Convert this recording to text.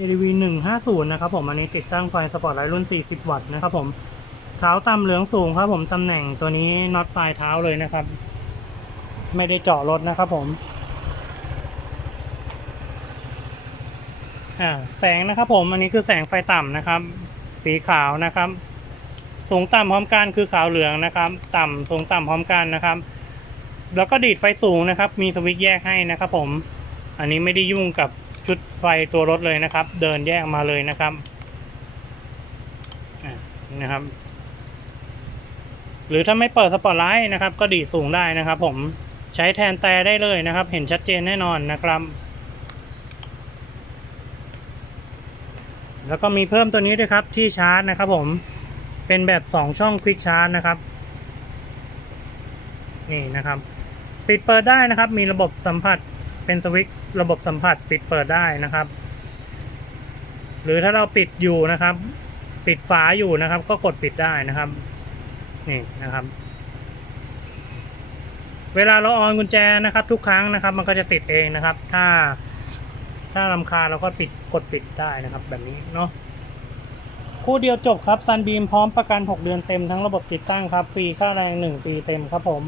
ADV 150 นะครับผมอันนี้ติดตั้งไฟสปอร์ตไลท์รุ่น 40 วัตต์นะครับผมเท้าต่ำเหลืองสูงครับผมตำแหน่งตัวนี้น็อตปลายเท้าเลยนะครับ ไม่ได้เจาะรถนะครับผมแสงนะครับผมอันนี้คือแสงไฟต่ำนะครับ สีขาวนะครับ สูงต่ำพร้อมกันคือขาวเหลืองนะครับ ต่ำสูงต่ำพร้อมกันนะครับ แล้วก็ดีดไฟสูงนะครับ มีสวิตช์แยกให้นะครับ ผม อันนี้ไม่ได้ยุ่งกับ ชุดไฟตัวรถเลยนะครับ เดินแยกมาเลยนะครับนะครับ หรือถ้าไม่เปิดสปอตไลท์นะครับ ก็ดีสูงได้นะครับ ผมใช้แทนแต่ได้เลยนะครับ เห็นชัดเจนแน่นอนนะครับแล้วก็มีเพิ่มตัวนี้ด้วยครับที่ชาร์จนะครับผมเป็นแบบ 2 ช่องควิกชาร์จนะครับ นี่นะครับ ปิดเปิดได้นะครับ มีระบบสัมผัส เป็นสวิตช์ระบบสัมผัสปิดเปิดได้นะครับ หรือถ้าเราปิดอยู่นะครับ ปิดฝาอยู่นะครับ ก็กดปิดได้นะครับนี่นะครับ เวลาเราออนกุญแจนะครับ ทุกครั้งนะครับ มันก็จะติดเองนะครับ ถ้าถ้าลำคาเราก็ปิดกดปิดได้นะครับ แบบนี้เนาะคู่เดียวจบครับซันบีมพร้อมประกัน 6 เดือนเต็มทั้งระบบติดตั้งครับ ฟรีค่าแรง 1 ปีเต็มครับผม